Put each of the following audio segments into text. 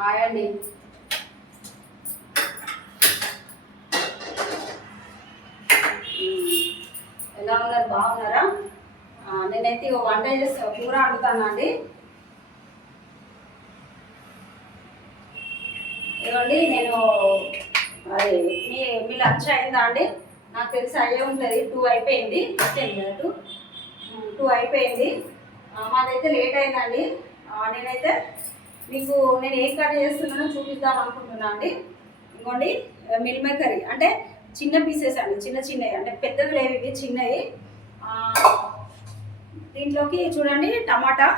Hi అండి. ఎలా ఉన్నారు? బాగున్నారా? నేనైతే వంట చేసి కూర వండుతానండి. ఇవ్వండి, నేను అది మీ లంచ్ అయిందా అండి? నాకు తెలిసి అయ్యే ఉంటుంది. 2 అయిపోయింది. కదా 2 అయిపోయింది. మాదైతే లేట్ అయిందండి. నేనైతే మీకు నేను ఏం కర్రీ చేస్తున్నానో చూపిద్దాం అనుకుంటున్నా అండి. ఇంకోండి, మిల్ మేకర్ అంటే చిన్న పీసెస్ అండి, చిన్నవి అంటే పెద్దవి లేవు, ఇవి చిన్నవి. దీంట్లోకి చూడండి టమాటా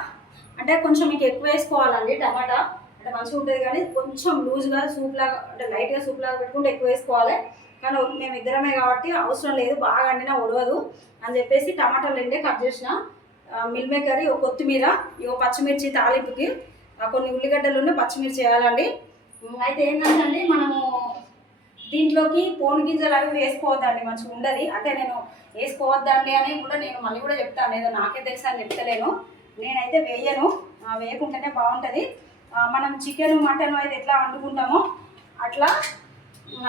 అంటే కొంచెం మీకు ఎక్కువ వేసుకోవాలండి. టమాటా అంటే మంచిగా ఉంటుంది, కానీ కొంచెం లూజ్గా సూప్ లాగా అంటే లైట్గా సూప్ లాగా పెట్టుకుంటే ఎక్కువ వేసుకోవాలి. కానీ మేము ఇద్దరమే కాబట్టి అవసరం లేదు, బాగా అండినా ఉడవదు అని చెప్పేసి టమాటాలు రెండే కట్ చేసిన. మిల్ మేకర్, కొత్తిమీర, పచ్చిమిర్చి తాలింపుకి, కొన్ని ఉల్లిగడ్డలు పచ్చిమిర్చి వేయాలండి. అయితే ఏంటంటే మనము దీంట్లోకి పోను గింజలు అవి వేసుకోవద్దండి, మంచిగా ఉండదు. అంటే నేను వేసుకోవద్దండి అని కూడా నేను మళ్ళీ కూడా చెప్తాను, ఏదో నాకే తెలుసు అని చెప్తలేను. నేనైతే వేయను, వేయకుంటేనే బాగుంటుంది. మనం చికెన్ మటన్ అయితే ఎట్లా వండుకుంటామో అట్లా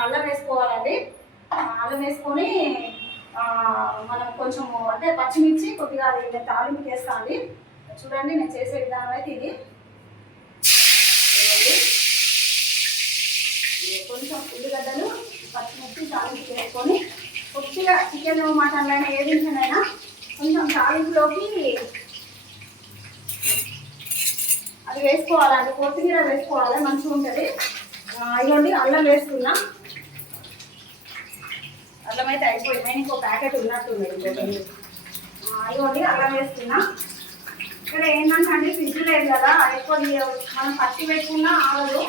అల్లం వేసుకోవాలండి. అల్లం వేసుకొని మనం కొంచెం అంటే పచ్చిమిర్చి కొద్దిగా నేను తాలింపు చేస్తాను అండి. చూడండి నేను చేసే విధానం అయితే ఇది. కొంచెం ఉల్లిగడ్డలు పచ్చిమిర్చి తాలింపు వేసుకొని కొద్దిగా చికెన్ మటన్ అయినా ఏ దించనైనా కొంచెం తాలింపులోకి అది వేసుకోవాలండి. కొత్తిమీర వేసుకోవాలి, మంచిగా ఉంటుంది. ఇదిగోండి అల్లం వేసుకున్నా. అల్లం అయితే అయిపోయింది, నేను ఇంకో ప్యాకెట్ ఉన్నట్టుంది. ఇదిగోండి అల్లం వేస్తున్నా. ఇక్కడ ఏంటంటే ఫ్రిడ్జ్ లేదు కదా, ఎక్కువ మనం పచ్చి పెట్టుకున్నా ఆగదు,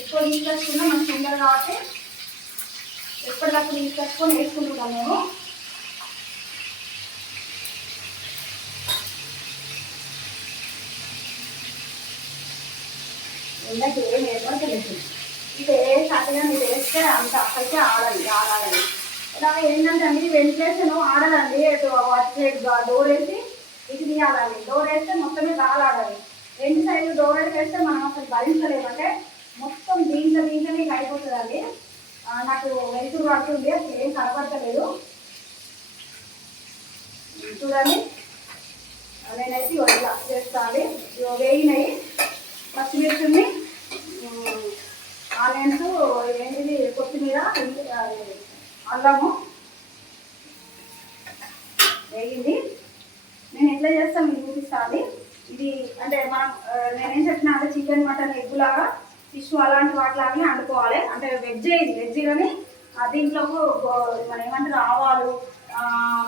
ఎక్కువ తీసుకొచ్చుకున్నా మనకు ఉండదు కాబట్టి ఎప్పటికప్పుడు తీసుకొచ్చుకొని వేసుకుంటున్నాం మేము. ఎందుకు ఏం వేసుకో తెలుసు, ఇది ఏ సరిగా మీరు వేస్తే అంత అక్కడికే ఆడాలి. ఇలా ఏంటంటే అండి వెంటిలేషన్ ఆడదండి, డోర్ వేసి ఇది తీయాలండి. డోర్ వేస్తే మొత్తమే ఆడాలి. 2 సైడ్లు డోర్ వేస్తే మనం అసలు భరించలేము, అంటే మొత్తం దీంట్లోనే అయిపోతుందండి. నాకు వెలుతురు పడుతుంది, అసలు ఏం కనపడతలేదు. చూడండి నేనైతే ఇలా చేస్తాను. వేగినాయి పచ్చిమిర్చిని, ఆనియన్స్, ఏంటిది కొత్తిమీర, అల్లము వేగింది. నేను ఎట్లా చేస్తాను మీకు చూపిస్తాను. ఇది అంటే మనం నేనేం చెప్పినా అంటే చికెన్ మటన్ ఎగ్గులాగా ఫిష్ అలాంటి వాటిలాగానే వండుకోవాలి. అంటే వెజ్ కానీ దీంట్లో మన ఏమంటారు ఆవాలు,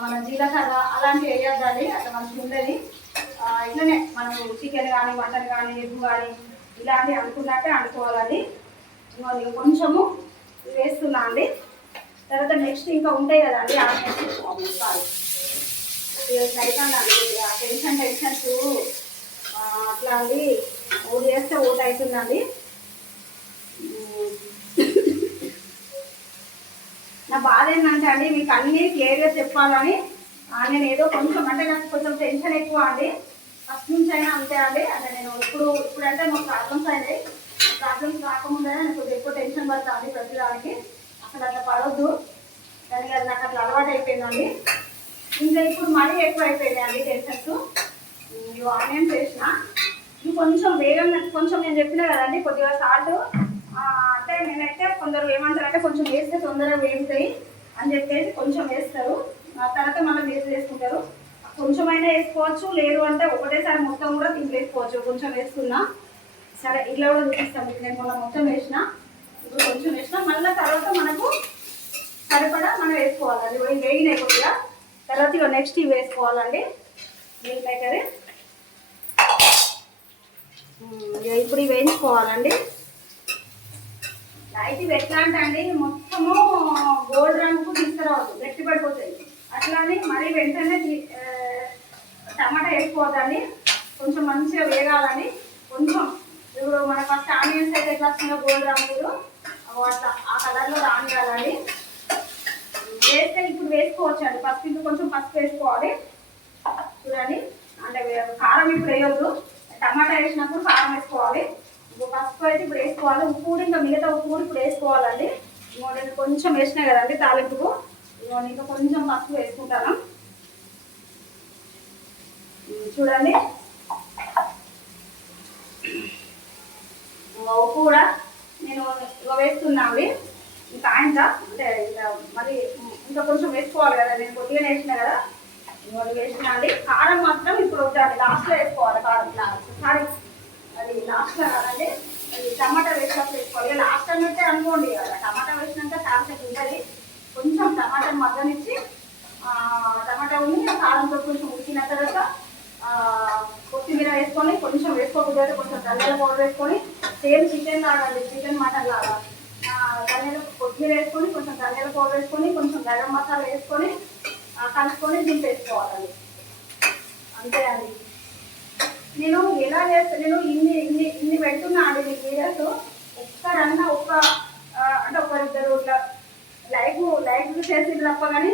మన జీలకర్ర అలాంటివి వేయద్దండి, అట్లా మంచిగా ఉండేది. ఇట్లనే మనం చికెన్ కానీ మటన్ కానీ ఎగ్ కానీ ఇలాంటివి అనుకున్నట్టే వండుకోవాలండి. కొంచెము వేస్తున్నా అండి. తర్వాత నెక్స్ట్ ఇంకా ఉంటాయి కదండి ఆనియన్స్. టెన్షన్స్ అట్లా అండి, ఓడి చేస్తే ఓటు అవుతుందండి. నా బాధ ఏంటంటే అండి మీకు అన్నీ క్లియర్గా చెప్పాలని నేను ఏదో కొంచెం అంటే నాకు కొంచెం టెన్షన్ ఎక్కువ అండి, ఫస్ట్ నుంచి అయినా అంతే అండి. అంటే నేను ఇప్పుడంటే మాకు ప్రాబ్లమ్స్ అయినాయి, ప్రాబ్లమ్స్ రాకముందే నాకు కొంచెం ఎక్కువ టెన్షన్ పడుతుంది ప్రతిదానికి. అసలు అట్లా పడవద్దు, కానీ అది నాకు అట్లా అలవాటు అయిపోయిందండి. ఇంకా ఇప్పుడు మరీ ఎక్కువ అయిపోయినాయి అండి టెన్షన్స్. ఇవి ఆనియన్స్ వేసిన, ఇవి కొంచెం వేగం, కొంచెం నేను చెప్పినా కదండి కొద్దిగా సాల్ట్. అంటే నేనైతే కొందరు ఏమంటారంటే కొంచెం వేస్తే తొందరగా వేగుతాయి అని చెప్పేసి కొంచెం వేస్తారు, తర్వాత మళ్ళీ వేసుకుంటారు. కొంచెమైనా వేసుకోవచ్చు, లేదు అంటే ఒకటేసారి మొత్తం కూడా వేసుకోవచ్చు. కొంచెం వేసుకున్నా సరే, ఇట్లా కూడా చూపిస్తాను మీకు. నేను మొన్న మొత్తం వేసిన, ఇప్పుడు కొంచెం వేసిన, మళ్ళీ తర్వాత మనకు సరిపడా మనం వేసుకోవాలి. అది కూడా వేగినాయి కొద్దిగా. తర్వాత ఇక నెక్స్ట్ ఇవి వేసుకోవాలండి మిల్ మేకర్. ఇప్పుడు ఇవి వేయించుకోవాలండి. అయితే ఇవి ఎట్లా అంటే అండి మొత్తము గోల్డ్ రంగుకు తీసుకురావద్దు, గట్టి పడిపోతాయి. అట్లానే మరీ వెంటనే టమాటా వేసుకోవద్దండి, కొంచెం మంచిగా వేగాలని. కొంచెం ఇప్పుడు మన ఫస్ట్ ఆనియన్స్ అయితే ఎట్లా వస్తుందో గోల్డ్ రంగులు అట్లా ఆ కలర్లో రానియాలండి. వేస్తే ఇప్పుడు వేసుకోవచ్చు అండి. ఫస్ట్ ఇంకా కొంచెం పసుపు వేసుకోవాలి. చూడండి అంటే కారం ఇప్పుడు వేయొద్దు, టమాటా వేసినప్పుడు కారం వేసుకోవాలి. ఇంకో పసుపు అయితే ఇప్పుడు వేసుకోవాలి. ఉప్పు కూడా ఇంకా మిగతా ఉప్పు కూడా ఇప్పుడు వేసుకోవాలండి. ఇంకో నేను కొంచెం వేసినా కదండి తాలింపుకు. ఇంకో ఇంకా కొంచెం పసుపు వేసుకుంటాను. చూడండి ఉప్పు కూడా నేను వేస్తున్నా అండి. ఇంకా అంటే ఇంకా మరి ఇంకా కొంచెం వేసుకోవాలి కదా, నేను కొద్దిగా వేసినా కదా, ఇవాళ వేసినా అండి. కారం మాత్రం ఇప్పుడు వద్దండి, లాస్ట్లో వేసుకోవాలి కారం. సారీ అది లాస్ట్లో కాదండి, అది టమాటా వేసినప్పుడు వేసుకోవాలి. లాస్ట్ టైం అయితే అనుకోండి కదా, టమాటా వేసినాక కారం చెట్టు ఉంటుంది. కొంచెం టమాటా మగ్గనిచ్చి టమాటా ఉండి కారంతో కొంచెం ఉడికిన తర్వాత కొత్తిమీర వేసుకొని, కొంచెం వేసుకోకపోతే కొంచెం ధనియాల పౌడర్ వేసుకొని, సేమ్ చికెన్ లాగా చికెన్ మటన్ లాగా ధనియాల కొత్తిమీర వేసుకొని, కొంచెం ధనియాల పౌడర్ వేసుకొని, కొంచెం గరం మసాలా వేసుకొని కలుపుకొని దీన్ని వేసుకోవాలండి. అంతే అండి. నేను ఎలా చేస్తాను, నేను ఇన్ని ఇన్ని ఇన్ని పెడుతున్నా అండి మీకు వీడియోస్. ఒక్కరన్నా అంటే ఒకరిద్దరు ఇట్లా లైక్ చేసి తప్ప కానీ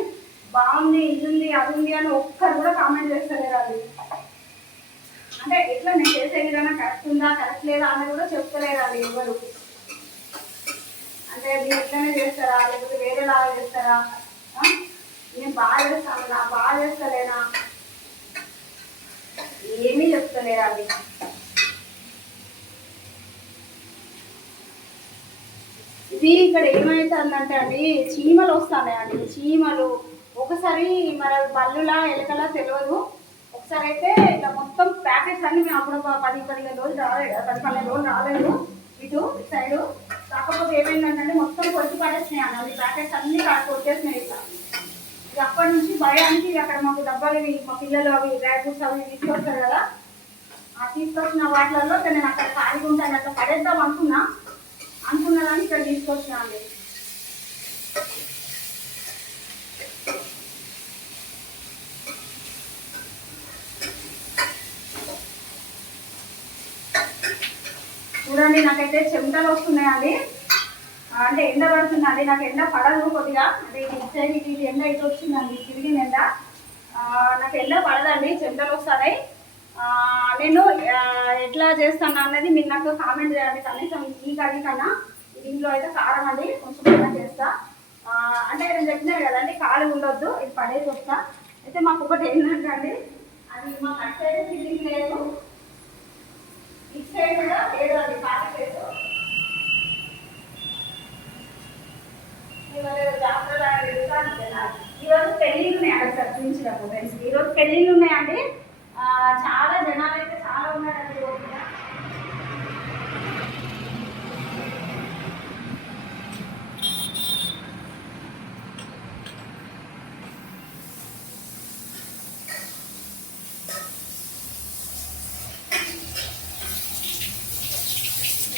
బాగుంది, ఇది ఉంది, అది ఉంది అని ఒక్కరు కూడా కామెంట్ చేస్తలేరు అండి. అంటే ఎట్లా నేను చేసే విధానం కరెక్ట్ ఉందా కరెక్ట్ లేదా అని కూడా చెప్తలేరు అండి ఎవరు. అంటే మీరు ఎట్లనే చేస్తారా లేకపోతే వేరేలాగా చేస్తారా, నేను బాగా చేస్తాను నా బాగా చేస్తలేనా, ఏమీ చెప్తలేరా అండి. ఇది ఇక్కడ ఏమవుతుందంటే అండి, చీమలు వస్తున్నాయండి. చీమలు ఒకసారి మన బల్లులా ఎలకలా తెలియదు. ఒకసారి అయితే ఇట్లా మొత్తం ప్యాకెట్స్ అన్ని మేము అప్పుడు 10-15 రోజులు రాలేదు, 10-12 రోజులు రాలేదు ఇటు సైడు. కాకపోతే ఏమైందంటే మొత్తం కొట్టి పడేసినాయి అన్న, అది ప్యాకెట్స్ అన్ని కొట్టేసినాయి ఇట్లా. ఇక అప్పటి నుంచి భయానికి అక్కడ మాకు డబ్బాలు మా పిల్లలు అవి డ్రై ఫ్రూట్స్ అవి తీసుకొస్తారు కదా, ఆ తీసుకొచ్చిన వాటిలలో నేను అక్కడ ఖాళీగా ఉంటాను అట్లా పడేద్దాం అనుకున్నదాన్ని ఇక్కడ తీసుకొచ్చినా అండి. చూడండి నాకైతే చెమటలు వస్తున్నాయండి. అంటే ఎండ పడుతుందండి, నాకు ఎండ పడదు కొద్దిగా. అంటే ఇది ఎండ ఇటు వచ్చిందండి, తిరిగిన ఎండ. నాకు ఎండ పడదండి, చెమటలు వస్తాయి. నేను ఎట్లా చేస్తాను అన్నది మీరు నాకు కామెంట్ చేయండి. కనీసం ఈ కర్రీ కన్నా దీంట్లో అయితే కారం అండి కొంచెం ఏమైనా చేస్తా. అంటే నేను చెప్పినాను కదండి ఖాళీ ఉండొద్దు, ఇది పడేసి వస్తా. అయితే మాకు ఒకటి ఏంటంటే అండి, అది మాకు అటు సైడ్ ఫిల్లింగ్ లేదు, ఇటు సైడ్ కూడా లేదు అండి ఖాళీ లేదు. ఈరోజు పెళ్ళిళ్ళు ఉన్నాయండి సార్, చూపించినప్పుడు ఫ్రెండ్స్ ఈరోజు పెళ్ళిళ్ళు ఉన్నాయండి. చాలా జనాలు అయితే చాలా ఉన్నారండి రోజు.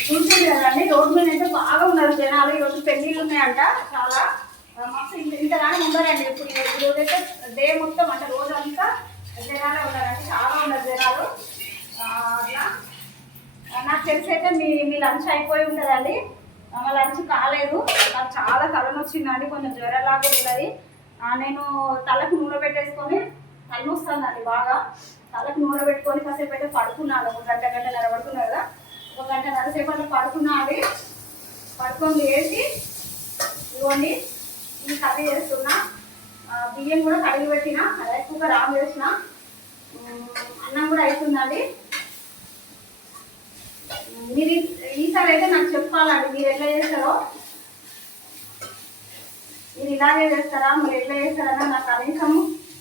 చూసారు కదండి, రోడ్డు మీద అయితే బాగా ఉన్నారు జనాలు. ఈరోజు పెళ్ళిళ్ళు ఉన్నాయంట చాలా. మస్తు ఇంతగానే ఉండరండి ఇప్పుడు. ఈరోజైతే డే మొత్తం అంటే రోజు అంతా జనాలే ఉన్నారండి, చాలా ఉన్నారు జనాలు. అట్లా నాకు తెలిసి అయితే మీ లంచ్ అయిపోయి ఉంటుందండి. మా లంచ్ కాలేదు, నాకు చాలా తలనొచ్చిందండి, కొంచెం జ్వరలాగా ఉన్నది. నేను తలకు నూనె పెట్టేసుకొని, తలనొస్తుందండి బాగా. తలకు నూనె పెట్టుకొని కాసేపు అయితే పడుకున్నాను. ఒక గంటన్నర పడుకున్నా కదా, ఒక గంటన్నర సేపు అట్లా పడుకున్నా అండి. పడుకొని వేసి ఇవ్వండి ఈ కర్రీ చేస్తున్నా. బియ్యం కూడా కడిగి పెట్టిన, రైస్ కుక్కర్ ఆన్ చేసిన, అన్నం కూడా అవుతుందండి. మీరు ఈసారి అయితే నాకు చెప్పాలండి మీరు ఎట్లా చేస్తారో. మీరు ఇలాగే చేస్తారా, మీరు ఎట్లా చేస్తారన్నా నాకు కనీసం.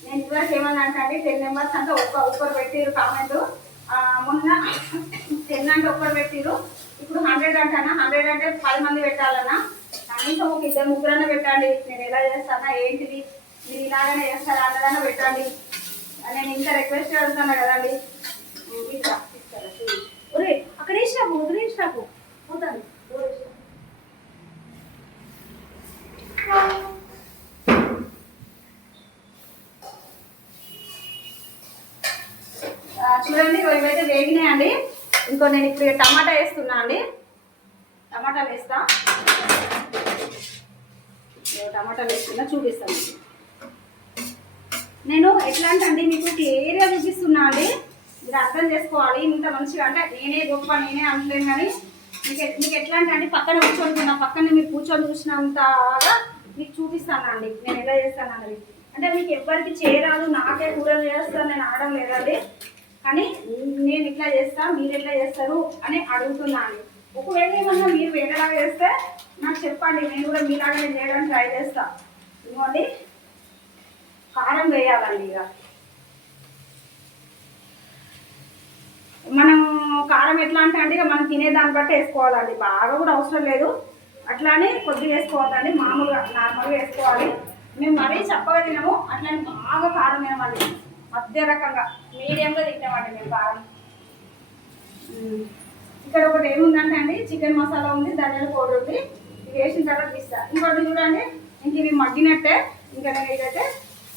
నేను ఇదివరకు ఏమన్నా అంటే అండి 10 మెంబర్స్ అంటే ఒక్కరు పెట్టిరు కామెంట్. మొన్న 10 అంటే ఒక్కరు పెట్టిరు. ఇప్పుడు 100 అంటానా, 100 అంటే 10 మంది పెట్టాలన్నా కనీసం ఒక 2-3 పెట్టండి. నేను ఎలా చేస్తానా ఏంటిది, మీరు ఇలాగనే చేస్తారా అన్నదన్నా పెట్టండి. నేను ఇంకా రిక్వెస్ట్ అడుగుతాను కదండి. ఇట్లా ఇస్తారా ఒరే అక్కడ వేసినాకు వదిలేసినాకు పోతాను. చూడండి ఇవైతే వేగినాయండి. ఇంకో నేను ఇప్పుడు టమాటా వేస్తున్నా అండి. టమాటాలు వేస్తా, టమాటాలు వేస్తున్నా చూపిస్తాను. నేను ఎట్లా అంటే అండి మీకు క్లియర్గా చూపిస్తున్నా అండి. మీరు అర్థం చేసుకోవాలి. ఇంత మంచిగా అంటే నేనే గొప్ప నేనే అనలేను, కానీ మీకు ఎట్లా అంటే పక్కన కూర్చొని నా పక్కన మీరు కూర్చొని చూసినంతగా మీకు చూపిస్తానండి నేను ఎలా చేస్తాను అన్నది. అంటే మీకు ఎవరికి చేయరాదు, నాకే కూరలు చేస్తాను నేను ఆడడం లేదండి, కానీ నేను ఇట్లా చేస్తా మీరు ఎట్లా చేస్తారు అని అడుగుతున్నాను. ఒకవేళ ఏమన్నా మీరు వేరేలాగా చేస్తే నాకు చెప్పండి, నేను కూడా మీలాగా నేను చేయడానికి ట్రై చేస్తా. ఇవ్వండి కారం వేయాలండి. ఇక మనం కారం ఎట్లా అంటే ఇక మనం తినేదాన్ని బట్టి వేసుకోవాలండి, బాగా కూడా అవసరం లేదు, అట్లానే కొద్దిగా వేసుకోవద్దండి, మామూలుగా నార్మల్గా వేసుకోవాలి. మేము మరీ చప్పగా తినము, అట్లానే బాగా కారం తినమండి, మధ్య రకంగా మీడియంగా తింటామండి మేము కారం. ఇక్కడ ఒకటి ఏముందంటే అండి చికెన్ మసాలా ఉంది, ధనియాల పౌడర్ ఉంది, ఇవి వేసిన తర్వాత ఇస్తా. ఇంకోటి చూడండి ఇంక ఇవి మగ్గినట్టే, ఇంకా నేను ఇదైతే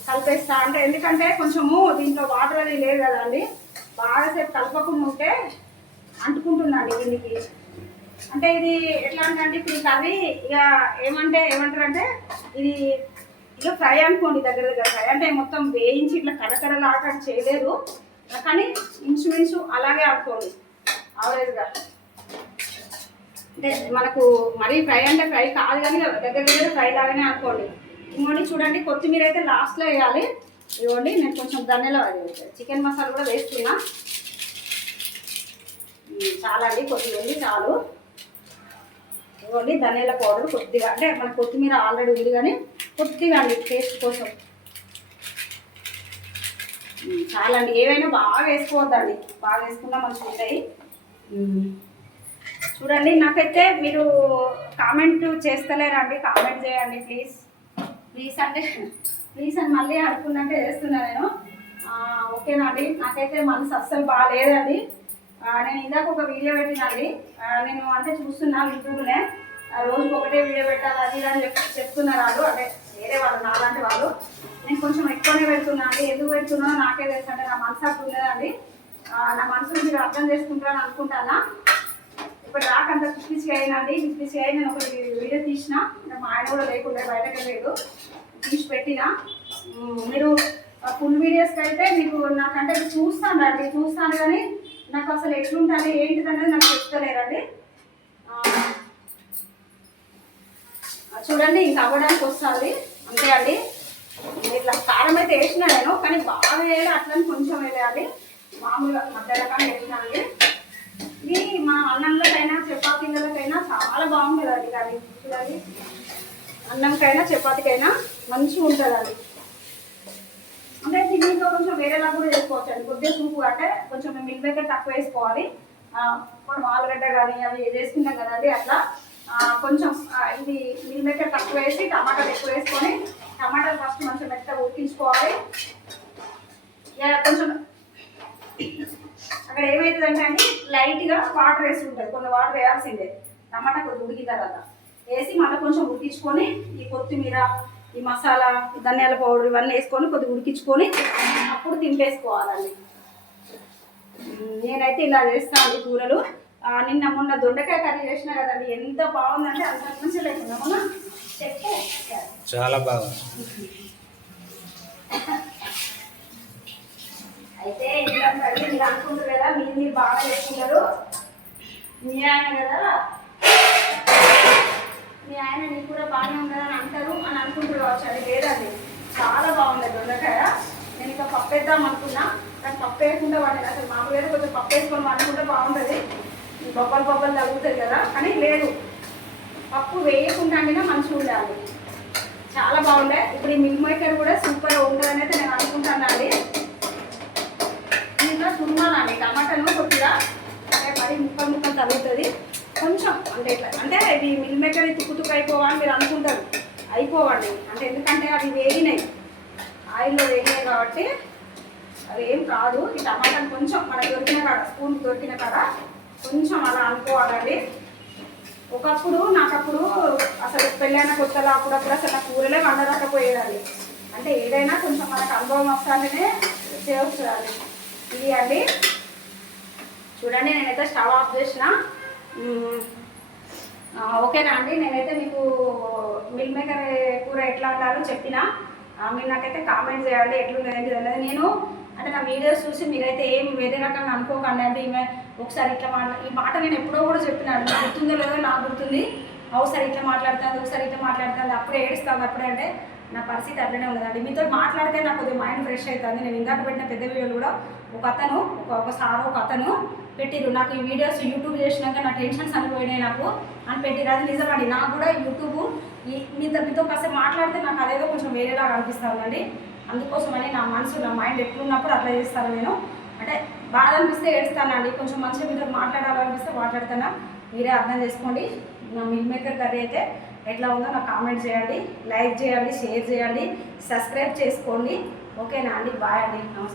కలిపేస్తా. అంటే ఎందుకంటే కొంచెము దీంట్లో వాటర్ అది లేదు కదండి, బాగాసేపు కలపకుండా ఉంటే అంటుకుంటుందండి దీనికి. అంటే ఇది ఎట్లా అంటే ఇప్పుడు కర్రీ ఇక ఏమంటారంటే ఇది ఇక ఫ్రై అనుకోండి, దగ్గర ఫ్రై అంటే మొత్తం వేయించి ఇట్లా కరకరలాగా చేయలేదు, కానీ ఇంచుమించు అలాగే అనుకోండి ఆవరేజ్గా. అంటే మనకు మరీ ఫ్రై అంటే ఫ్రై కాదు, కానీ దగ్గర ఫ్రై లాగానే అనుకోండి. ఇంకోండి చూడండి కొత్తిమీర అయితే లాస్ట్లో వేయాలి. ఇవ్వండి నేను కొంచెం ధనియాల చికెన్ మసాలా కూడా వేస్తున్నా. చాలా అండి కొద్దిగా ఉంది చాలు. ఇవ్వండి ధనియాల పౌడర్ కొద్దిగా, అంటే మన కొత్తిమీర ఆల్రెడీ ఉంది కానీ కొద్దిగా అండి టేస్ట్ కోసం. చాలా అండి, ఏవైనా బాగా వేసుకోవద్దండి, బాగా వేసుకున్నా మంచిగా ఉంటాయి. చూడండి నాకైతే మీరు కామెంట్ చేస్తలేరండి, కామెంట్ చేయండి ప్లీజ్ ప్లీజ్ అంటే ప్లీజ్ అని మళ్ళీ అనుకున్నట్టే చేస్తున్నా నేను. ఓకేనా అండి, నాకైతే మనసు అస్సలు బాగాలేదండి. నేను ఇందాక ఒక వీడియో పెట్టినండి, నేను అంటే చూస్తున్నా యూట్యూబ్నే, రోజుకి ఒకటే వీడియో పెట్టాలి అది అని చెప్తున్నారు వాళ్ళు, అంటే వేరే వాళ్ళు నాలాంటి వాళ్ళు. నేను కొంచెం ఎక్కువనే పెడుతున్నా అండి, ఎందుకు పెడుతున్నానో నాకే తెలుసు, అంటే నా మనసు అట్లా ఉండదండి. నా మనసుని మీరు అర్థం చేసుకుంటారని అనుకుంటానా. ఇప్పుడు రాకంత పిచ్చి అయినండి, పిచ్చి అయి నేను ఒక వీడియో తీసిన, మా ఆయన కూడా లేకుండా బయటకు వెళ్ళలేదు, తీసి పెట్టిన. మీరు ఫుల్ వీడియోస్కి అయితే మీకు నాకంటే చూస్తాను కానీ నాకు అసలు ఎట్లుంటుంది ఏంటిది అనేది నాకు చెప్తలేరండి. చూడండి ఇంకా అవ్వడానికి వస్తుంది అంతే అండి. ఇట్లా కారం అయితే వేసినా నేను, కానీ బాగా వేయాలి అట్లని కొంచెం వేయాలి, మామూలుగా మధ్య రకాన్ని వేసినానండి. ఇది మన అన్నంలోకైనా చపాతీలకైనా చాలా బాగుంటుంది అది, కానీ చూడండి అన్నంకైనా చపాతీకైనా మంచిగా ఉంటుంది అది. అంటే దీంట్లో కొంచెం వేరేలా కూడా చేసుకోవచ్చు అండి, కొద్దిగా సూపు అంటే కొంచెం మిల్ మేకర్ తక్కువ వేసుకోవాలి. మనం ఆలుగడ్డ కానీ అవి వేసుకుంటాం కదండి, అట్లా కొంచెం ఇది మిల్ మేకర్ తక్కువ వేసి టమాటాలు ఎక్కువ వేసుకొని, టమాటాలు ఫస్ట్ మంచిగా మెత్తగా ఉడికించుకోవాలి. కొంచెం అక్కడ ఏమవుతుందంటే అండి లైట్గా వాటర్ వేసి ఉంటుంది, కొన్ని వాటర్ వేయాల్సిందే, టమాటా కొద్దిగా ఉడికిన తర్వాత వేసి మళ్ళీ కొంచెం ఉడికించుకొని ఈ కొత్తిమీర ఈ మసాలా ధనియాల పౌడర్ ఇవన్నీ వేసుకొని కొద్దిగా ఉడికించుకొని అప్పుడు తింపేసుకోవాలండి. నేనైతే ఇలా చేస్తాను కూరలు. నిన్న మొన్న దొండకాయ కర్రీ చేసినా కదండి, ఎంత బాగుందంటే అంత మంచిగా లేకుండా మొన్న చెప్పు చాలా బాగా. అయితే ఏంటంటే మీరు అనుకుంటారు కదా మీరు బాగా చేసుకుంటారు, మీ ఆయన కదా మీ ఆయన నీకు కూడా బాగానే ఉండదని అంటారు అని అనుకుంటారు కావచ్చు. అది లేదండి, చాలా బాగుంది దొండకాయ. నేను ఇంకా పప్పు వేద్దాం అనుకున్నా, కానీ పప్పు వేయకుండా వాడిని అసలు మామూలుగా కొంచెం పప్పు వేసుకొని వండుకుంటే బాగుంటుంది, బొబ్బలు తగ్గుతుంది కదా, కానీ లేదు పప్పు వేయకుండా మంచిగా ఉండాలి, చాలా బాగుండే. ఇప్పుడు ఈ మిల్ మేకర్ కూడా సూపర్గా ఉంటుందని అయితే నేను అనుకుంటాను అండి. దీంట్లో తురుమాలండి టమాటాను కొద్దిగా, అంటే మరి ముక్కలు తగ్గుతుంది కొంచెం, అంటే ఇట్లా అంటే ఇది మిల్ మేకర్ తుక్కు అయిపోవాలి మీరు అనుకుంటారు, అయిపోవండి. అంటే ఎందుకంటే అవి వేగినాయి, ఆయిల్లో వేగినాయి కాబట్టి అది ఏం కాదు. ఈ టమాటాను కొంచెం మనకు దొరికిన కాడ స్పూన్ దొరికిన కాడ కొంచెం అలా అనుకోవాలండి. ఒకప్పుడు నాకప్పుడు అసలు పెళ్ళైన కొత్తలో అప్పుడప్పుడు అసలు నా కూరలే వండరాకపోయేదండి. అంటే ఏదైనా కొంచెం మనకు అనుభవం వస్తానే చేయవచ్చుదండి. ఇది అండి చూడండి, నేనైతే స్టవ్ ఆఫ్ చేసిన. ఓకేనా అండి, నేనైతే మీకు మిల్ మేకర్ కూర ఎట్లా ఉండాలో చెప్పిన. మీరు నాకైతే కామెంట్ చేయండి ఎట్లుంది అనేది. నేను అంటే నా వీడియోస్ చూసి మీరైతే ఏం వేరే రకంగా అనుకోకండి. అంటే ఈమె ఒకసారి ఇట్లా ఈ మాట నేను ఎప్పుడో కూడా చెప్పినాను, నాకు గుర్తుందో లేదో నాకు గుర్తుంది. ఒకసారి ఇట్లా మాట్లాడుతుంది, ఒకసారి ఇట్లా మాట్లాడుతుంది, అప్పుడే ఏడుస్తాను. అప్పుడే అంటే నా పరిస్థితి అట్లనే ఉన్నదండి. మీతో మాట్లాడితే నాకు కొద్దిగా మైండ్ ఫ్రెష్ అవుతుంది. నేను ఇందాక పెట్టిన పెద్ద వీడియోలు కూడా ఒక అతను పెట్టిరు, నాకు ఈ వీడియోస్ యూట్యూబ్ చేసినాక నా టెన్షన్స్ అనిపోయినాయి నాకు అని పెట్టిరు. అది నిజమండి. నాకు కూడా యూట్యూబ్ మీతో కాసేపు మాట్లాడితే నాకు అదేదో కొంచెం వేరేలాగా అనిపిస్తుందండి. అందుకోసమని నా మనసు నా మైండ్ ఎట్లున్నప్పుడు అట్లా చేస్తాను నేను. అంటే బాధ అనిపిస్తే ఏడుస్తానండి, కొంచెం మంచిగా మీతో మాట్లాడాలనిపిస్తే మాట్లాడుతాను. మీరే అర్థం చేసుకోండి. నా మిల్ మేకర్ కర్రీ అయితే ఎట్లా ఉందో నాకు కామెంట్ చేయండి, లైక్ చేయండి, షేర్ చేయండి, సబ్స్క్రైబ్ చేసుకోండి. ఓకేనా అండి? బాయ్ అండి, నమస్తే.